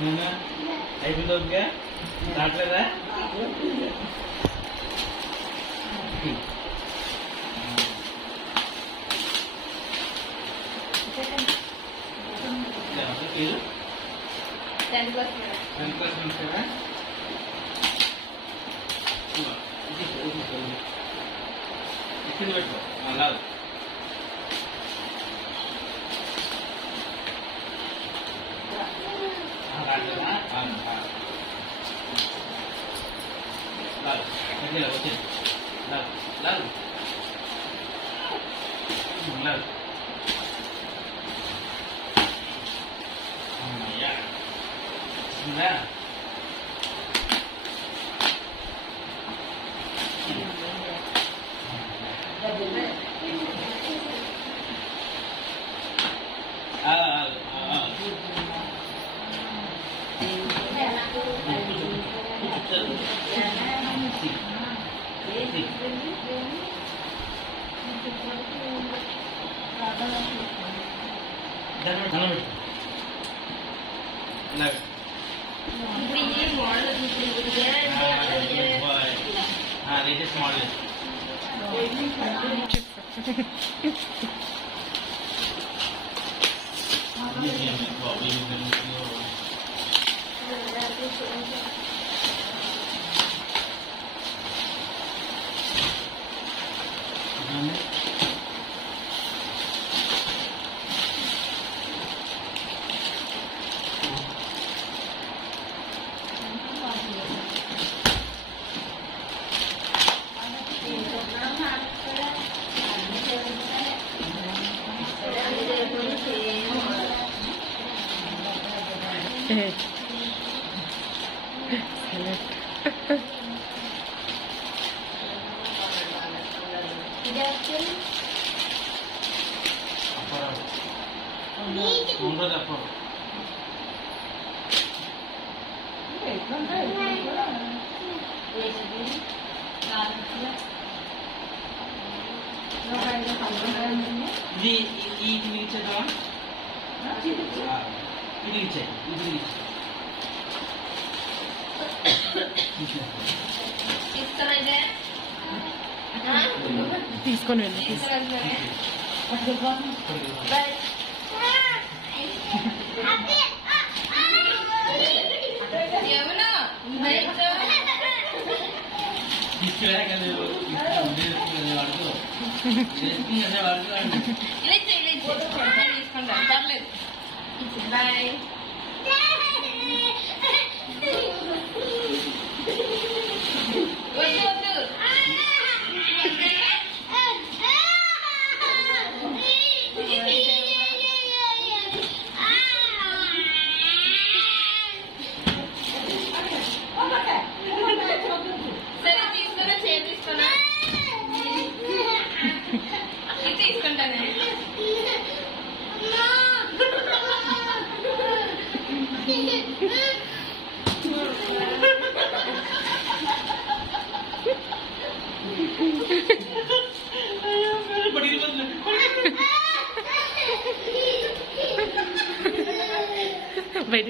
అయిపోయిందా రావట్లేదా ఇక్కడ పెట్టు అలా వచ్చింది లాగు లాగు అమ్మయ్యా ఉందా లేటెస్ట్ మోడల్ ఇది ఇచ్చేద్దామా ఇది ఇచ్చే ఇది తీసుకొని వెళ్ళి బాయ్ బయట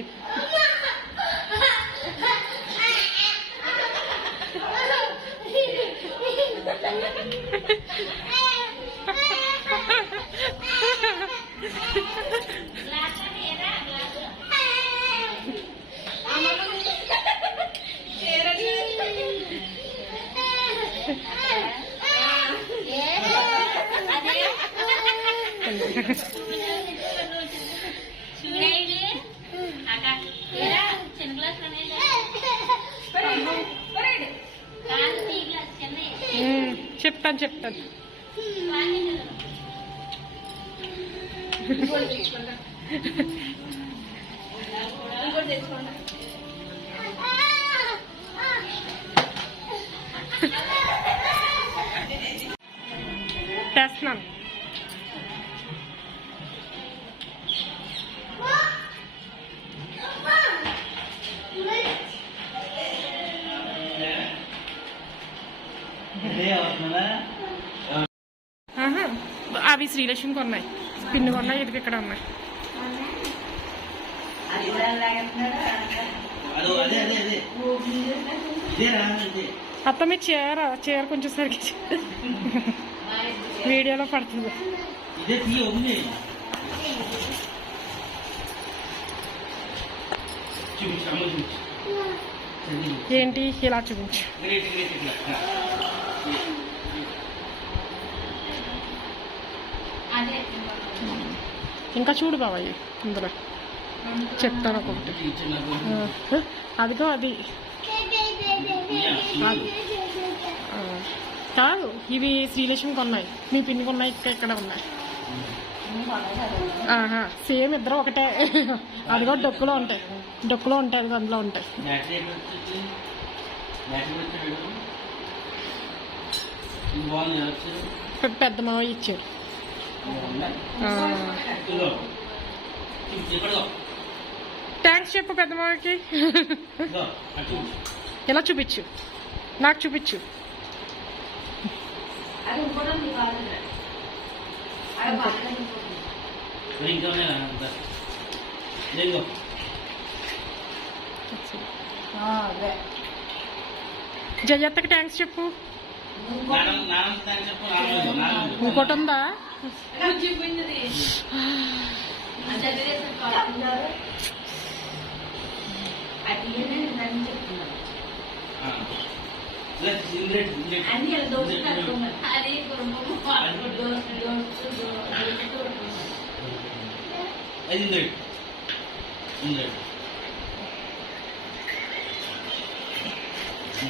చెప్తాను చేస్తున్నాను. అవి శ్రీలక్ష్మి కొన్నాయి, పిన్ను కొన్నాయి, ఇది ఇక్కడ ఉన్నాయి. అత్త మీ చీర చీర కొంచెం సరికి వీడియోలో పడుతుంది. ఏంటి ఇలా చూపించు. ఇంకా చూడు బాబాయ్ ఇందులో చెప్తాను ఒకటి. అదిగో అది కాదు, ఇవి శ్రీలక్ష్మికి ఉన్నాయి, మీ పిన్నికి ఉన్నాయి, ఇక్కడ ఉన్నాయి. సేమ్ ఇద్దరు ఒకటే. అదిగో డొక్కులో ఉంటాయి, డొక్కులో ఉంటాయి, అది అందులో ఉంటాయి. పెద్ద మావయ్య ఇచ్చారు. థ్యాంక్స్ చెప్పు పెద్ద మావయ్యకి. ఎలా చూపించు, నాకు చూపించు. జయత్తకి థ్యాంక్స్ చెప్పు. ఇంకోటి ఉందా?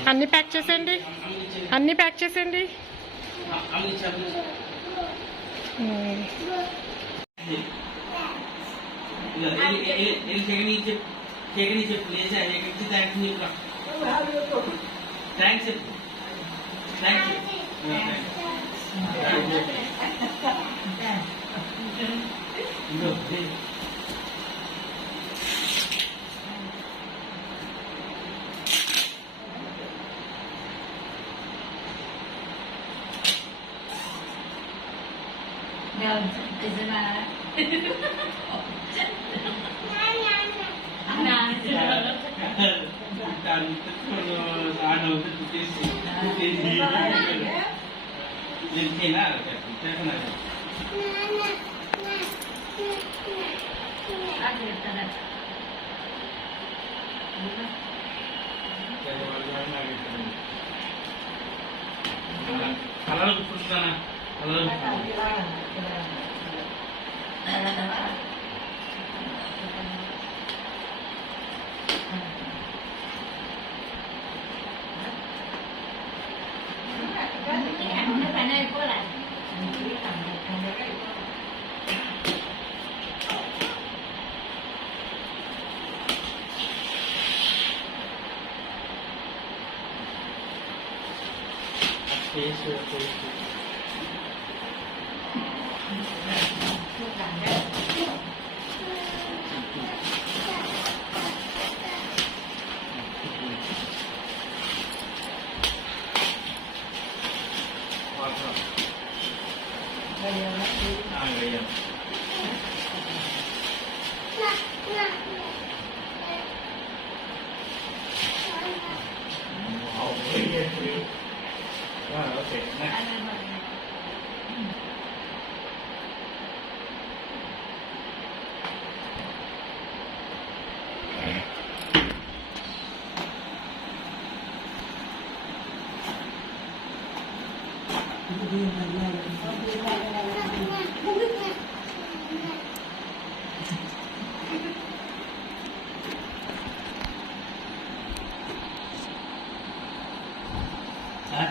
అన్ని ప్యాక్ చేసేయండి, అన్ని ప్యాక్ చేసేయండి.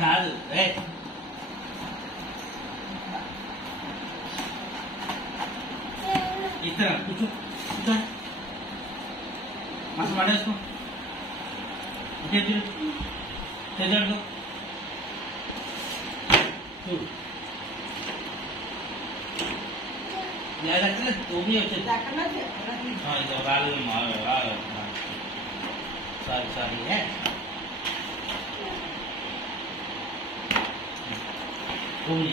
కాదు ఇక్కడ కూర్చో కూర్చో మస్తు పడేసుకో చేతులు చేతులు చూడు జాగ్రత్తగా తోమి వచ్చేది రాలేదు సారీ సారీ తోమి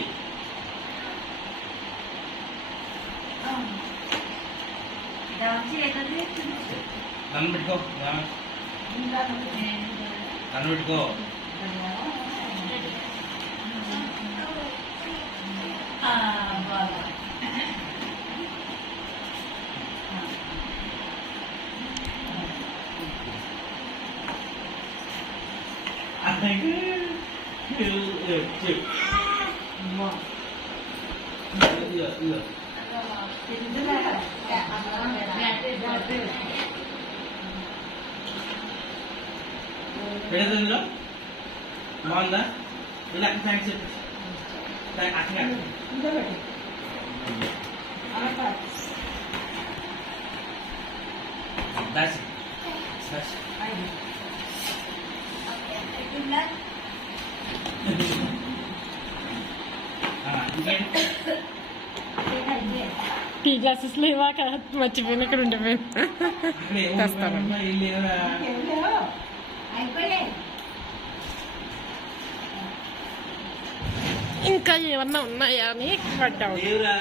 Dalam sih, కన్ను పెట్టుకో కన్ను పెట్టుకో పెడదంలో బాగుందా ఇలా థ్యాంక్స్ చెప్పు అట్లా దాసి టీ గ్లాసెస్ లేవా కదా మర్చిపోయిన ఇక్కడ ఉండిపోయాను ఇంకా ఏమన్నా ఉన్నాయా అని పడ్డావు దేవురా